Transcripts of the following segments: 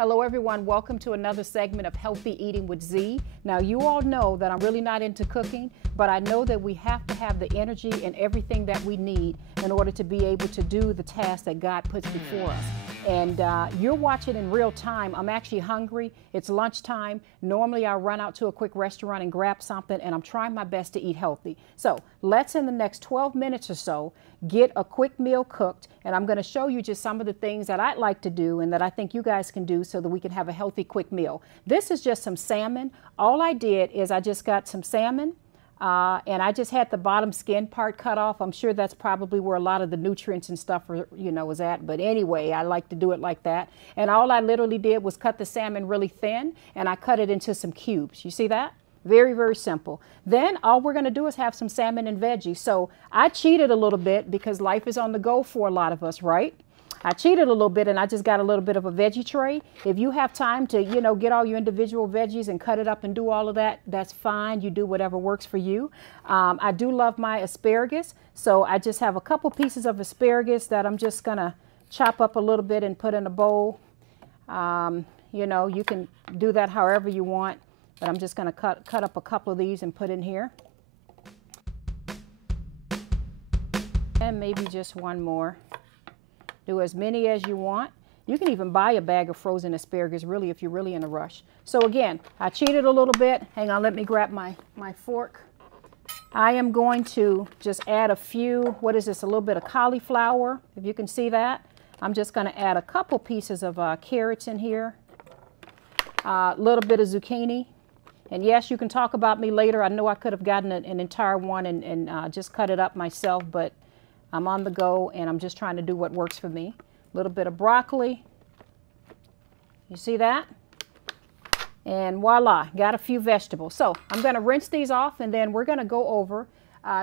Hello everyone, welcome to another segment of Healthy Eating with Z. Now you all know that I'm really not into cooking, but I know that we have to have the energy and everything that we need in order to be able to do the task that God puts before us. And you're watching in real time. I'm actually hungry. It's lunchtime. Normally I run out to a quick restaurant and grab something, and I'm trying my best to eat healthy. So let's, in the next 12 minutes or so, get a quick meal cooked, and I'm going to show you just some of the things that I'd like to do and that I think you guys can do so that we can have a healthy quick meal. This is just some salmon. All I did is I just got some salmon and I just had the bottom skin part cut off. I'm sure that's probably where a lot of the nutrients and stuff are, is at, but anyway, I like to do it like that. And all I literally did was cut the salmon really thin, and I cut it into some cubes. You see that? Very, very simple. Then all we're going to do is have some salmon and veggies. So I cheated a little bit because life is on the go for a lot of us, right? I cheated a little bit, and I just got a little bit of a veggie tray. If you have time to, get all your individual veggies and cut it up and do all of that, that's fine. You do whatever works for you. I do love my asparagus. So I just have a couple pieces of asparagus that I'm just going to chop up a little bit and put in a bowl. You can do that however you want. But I'm just going to cut up a couple of these and put in here. And maybe just one more. Do as many as you want. You can even buy a bag of frozen asparagus, really, if you're really in a rush. So again, I cheated a little bit. Hang on, let me grab my fork. I am going to just add a few, what is this, a little bit of cauliflower, if you can see that. I'm just going to add a couple pieces of carrots in here. A little bit of zucchini. And yes, you can talk about me later. I know I could have gotten an entire one and just cut it up myself, but I'm on the go and I'm just trying to do what works for me. A little bit of broccoli. You see that? And voila, got a few vegetables. So I'm going to rinse these off, and then we're going to go over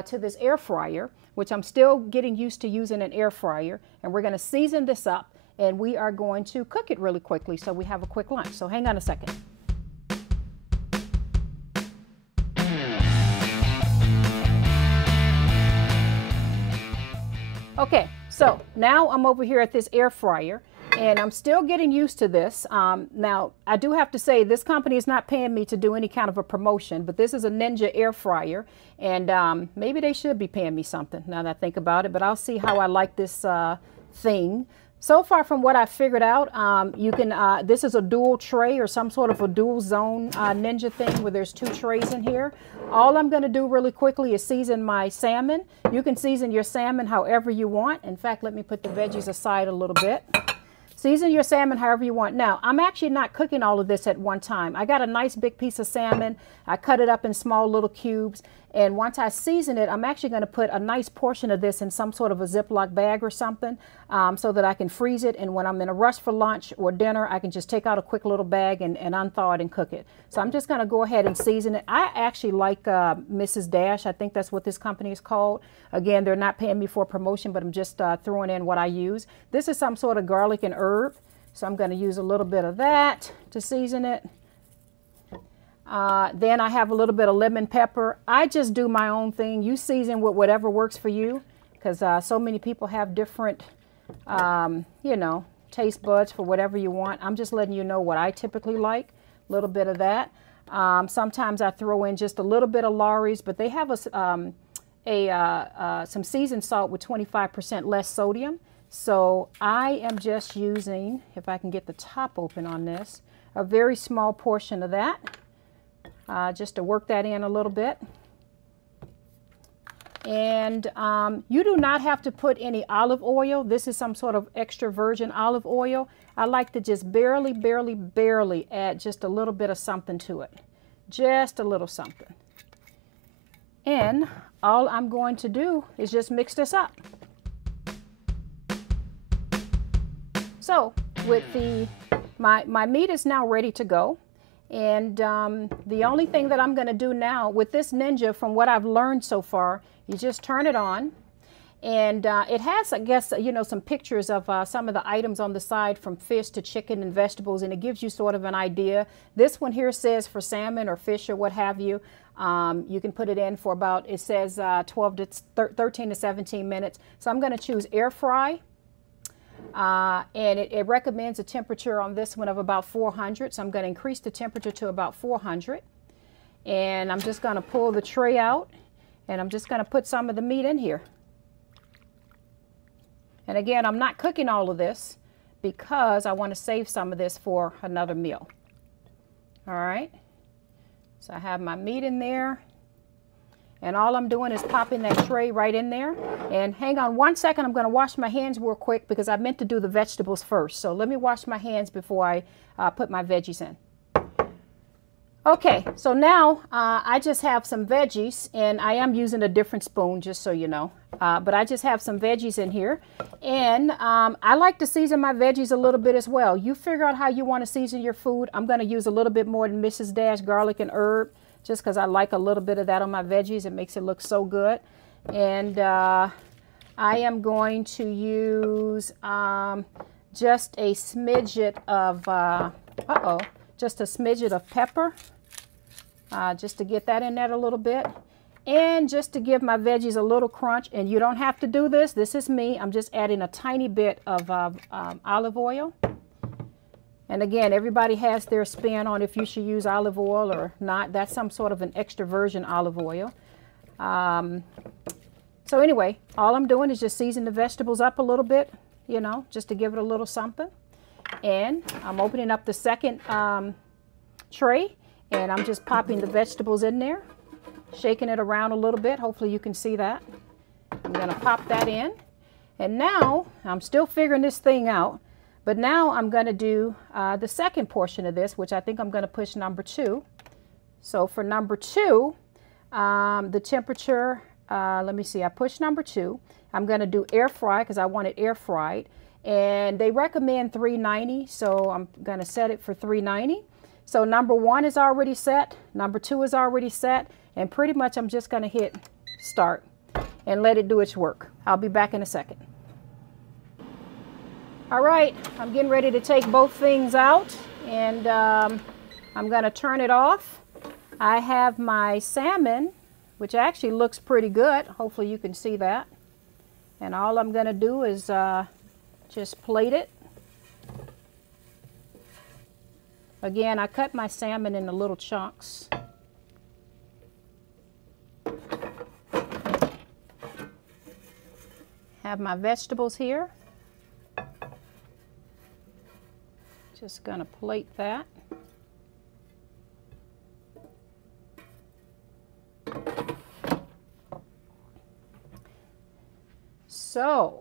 to this air fryer, which I'm still getting used to using an air fryer. And we're going to season this up, and we are going to cook it really quickly so we have a quick lunch. So hang on a second. Okay, so now I'm over here at this air fryer, and I'm still getting used to this. Now, I do have to say this company is not paying me to do any kind of a promotion, but this is a Zenja air fryer, and maybe they should be paying me something now that I think about it, but I'll see how I like this thing. So far from what I figured out, this is a dual tray or some sort of a dual zone Zenja thing where there's two trays in here. All I'm going to do really quickly is season my salmon. You can season your salmon however you want. In fact, let me put the veggies aside a little bit. Season your salmon however you want. Now, I'm actually not cooking all of this at one time. I got a nice big piece of salmon. I cut it up in small little cubes. And once I season it, I'm actually going to put a nice portion of this in some sort of a Ziploc bag or something so that I can freeze it. And when I'm in a rush for lunch or dinner, I can just take out a quick little bag and unthaw it and cook it. So I'm just going to go ahead and season it. I actually like Mrs. Dash. I think that's what this company is called. Again, they're not paying me for a promotion, but I'm just throwing in what I use. This is some sort of garlic and herb. So I'm going to use a little bit of that to season it. Then I have a little bit of lemon pepper. I just do my own thing. You season with whatever works for you, because so many people have different, taste buds for whatever you want. I'm just letting you know what I typically like. A little bit of that. Sometimes I throw in just a little bit of Lawry's, but they have some seasoned salt with 25% less sodium. So I am just using, if I can get the top open on this, a very small portion of that. Just to work that in a little bit. And you do not have to put any olive oil. This is some sort of extra virgin olive oil. I like to just barely add just a little bit of something to it. Just a little something. And all I'm going to do is just mix this up. So with my meat is now ready to go. And the only thing that I'm going to do now with this Zenja, from what I've learned so far, you just turn it on. And it has, I guess, some pictures of some of the items on the side, from fish to chicken and vegetables, and it gives you sort of an idea. This one here says for salmon or fish or what have you. You can put it in for about, it says 13 to 17 minutes. So I'm going to choose air fry. And it recommends a temperature on this one of about 400. So I'm going to increase the temperature to about 400. And I'm just going to pull the tray out, and I'm just going to put some of the meat in here. And again, I'm not cooking all of this because I want to save some of this for another meal. All right. So I have my meat in there. And all I'm doing is popping that tray right in there. And hang on one second, I'm going to wash my hands real quick because I meant to do the vegetables first. So let me wash my hands before I put my veggies in. Okay, so now I just have some veggies, and I am using a different spoon, just so you know. But I just have some veggies in here. And I like to season my veggies a little bit as well. You figure out how you want to season your food. I'm going to use a little bit more than Mrs. Dash garlic and herb, just because I like a little bit of that on my veggies. It makes it look so good. And I am going to use just a smidget of, just a smidget of pepper. Just to get that in there a little bit, and just to give my veggies a little crunch. And you don't have to do this. This is me. I'm just adding a tiny bit of olive oil. And again, everybody has their spin on if you should use olive oil or not. That's some sort of an extra virgin olive oil. So anyway, all I'm doing is just season the vegetables up a little bit, you know, just to give it a little something. And I'm opening up the second tray. And I'm just popping the vegetables in there, shaking it around a little bit. Hopefully you can see that. I'm going to pop that in. And now, I'm still figuring this thing out, but now I'm going to do the second portion of this, which I think I'm going to push number 2. So for number 2, the temperature, let me see, I pushed number 2. I'm going to do air fry because I want it air fried. And they recommend 390, so I'm going to set it for 390. So number 1 is already set, number 2 is already set, and pretty much I'm just going to hit start and let it do its work. I'll be back in a second. All right, I'm getting ready to take both things out, and I'm going to turn it off. I have my salmon, which actually looks pretty good. Hopefully you can see that. And all I'm going to do is just plate it. Again, I cut my salmon into little chunks. Have my vegetables here. Just gonna plate that. So,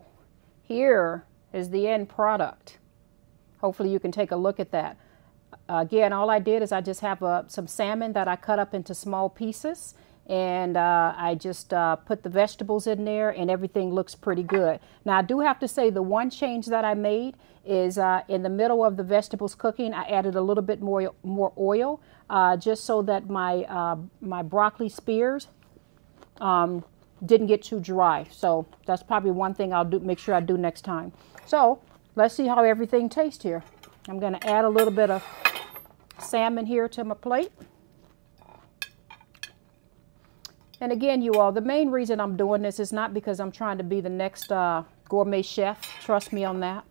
here is the end product. Hopefully you can take a look at that. Again, all I did is I just have some salmon that I cut up into small pieces, and I just put the vegetables in there, and everything looks pretty good. Now, I do have to say the one change that I made is in the middle of the vegetables cooking, I added a little bit more oil, just so that my broccoli spears didn't get too dry. So that's probably one thing I'll make sure I do next time. So let's see how everything tastes here. I'm going to add a little bit of salmon here to my plate. And again, you all, the main reason I'm doing this is not because I'm trying to be the next gourmet chef. Trust me on that.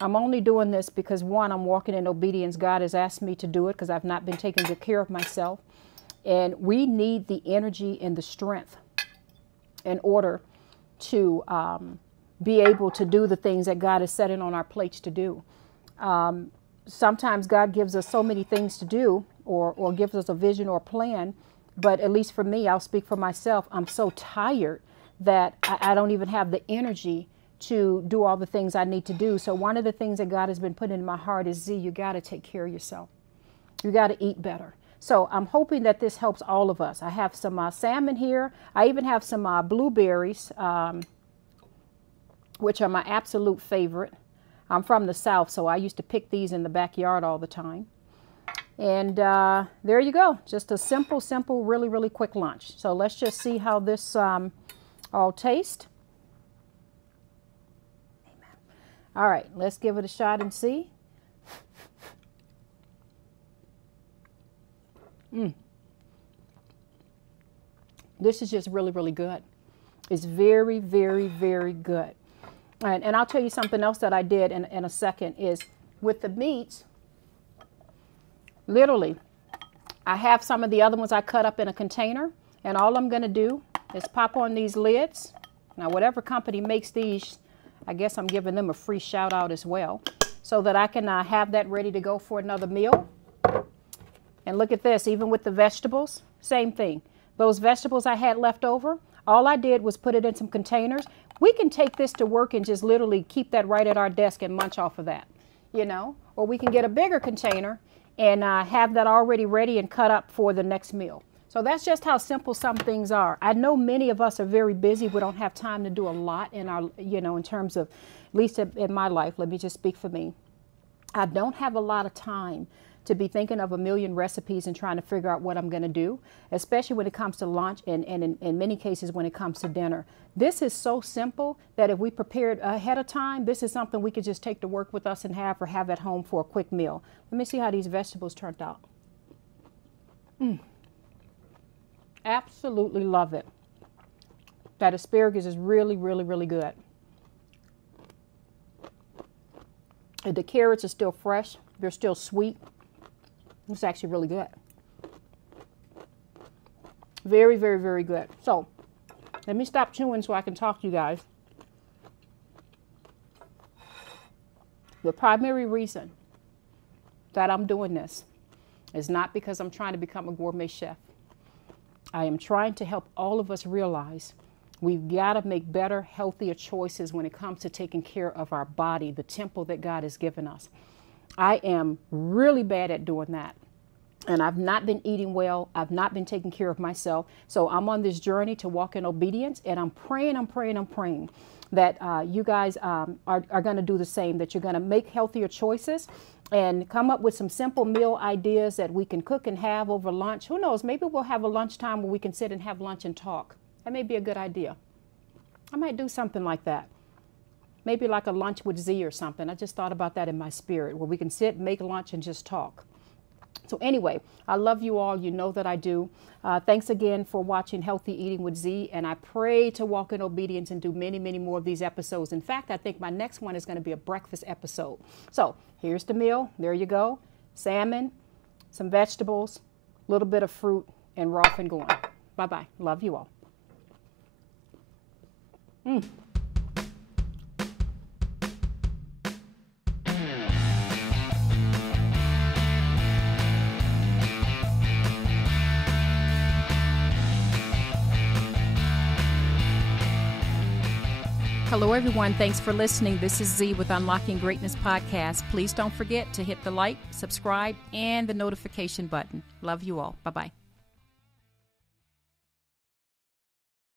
I'm only doing this because, one, I'm walking in obedience. God has asked me to do it because I've not been taking good care of myself. And we need the energy and the strength in order to be able to do the things that God is setting on our plates to do. Sometimes God gives us so many things to do, or gives us a vision or a plan, but at least for me, I'll speak for myself, I'm so tired that I don't even have the energy to do all the things I need to do. So one of the things that God has been putting in my heart is, Z, you got to take care of yourself. You got to eat better. So I'm hoping that this helps all of us. I have some salmon here. I even have some blueberries, which are my absolute favorite. I'm from the South, so I used to pick these in the backyard all the time. And there you go. Just a simple, really, really quick lunch. So let's just see how this all tastes. Amen. All right, let's give it a shot and see. This is just really, really good. It's very, very, very good. And I'll tell you something else that I did in a second is with the meats, literally, I have some of the other ones I cut up in a container, and all I'm going to do is pop on these lids. Now, whatever company makes these, I guess I'm giving them a free shout out as well, so that I can have that ready to go for another meal. And look at this, even with the vegetables, same thing. Those vegetables I had left over, all I did was put it in some containers. We can take this to work and just literally keep that right at our desk and munch off of that, you know, or we can get a bigger container and have that already ready and cut up for the next meal. So that's just how simple some things are. I know many of us are very busy. We don't have time to do a lot in our, you know, in terms of, at least in my life, let me just speak for me. I don't have a lot of time to be thinking of a million recipes and trying to figure out what I'm going to do, especially when it comes to lunch and in many cases when it comes to dinner. This is so simple that if we prepared ahead of time, this is something we could just take to work with us and have or have at home for a quick meal. Let me see how these vegetables turned out. Absolutely love it. That asparagus is really, really, really good. The carrots are still fresh. They're still sweet. It's actually really good. Very, very, very good. So let me stop chewing so I can talk to you guys. The primary reason that I'm doing this is not because I'm trying to become a gourmet chef. I am trying to help all of us realize we've got to make better, healthier choices when it comes to taking care of our body, the temple that God has given us. I am really bad at doing that. And I've not been eating well. I've not been taking care of myself. So I'm on this journey to walk in obedience. And I'm praying that you guys are going to do the same, that you're going to make healthier choices and come up with some simple meal ideas that we can cook and have over lunch. Who knows? Maybe we'll have a lunchtime where we can sit and have lunch and talk. That may be a good idea. I might do something like that. Maybe like a lunch with Z or something. I just thought about that in my spirit, where we can sit, make lunch, and just talk. So anyway, I love you all. You know that I do. Thanks again for watching Healthy Eating with Z. And I pray to walk in obedience and do many, many more of these episodes. In fact, I think my next one is going to be a breakfast episode. So here's the meal. There you go. Salmon, some vegetables, a little bit of fruit, and we're off and going. Bye-bye. Love you all. Hello, everyone. Thanks for listening. This is Z with Unlocking Greatness Podcast. Please don't forget to hit the like, subscribe, and the notification button. Love you all. Bye-bye.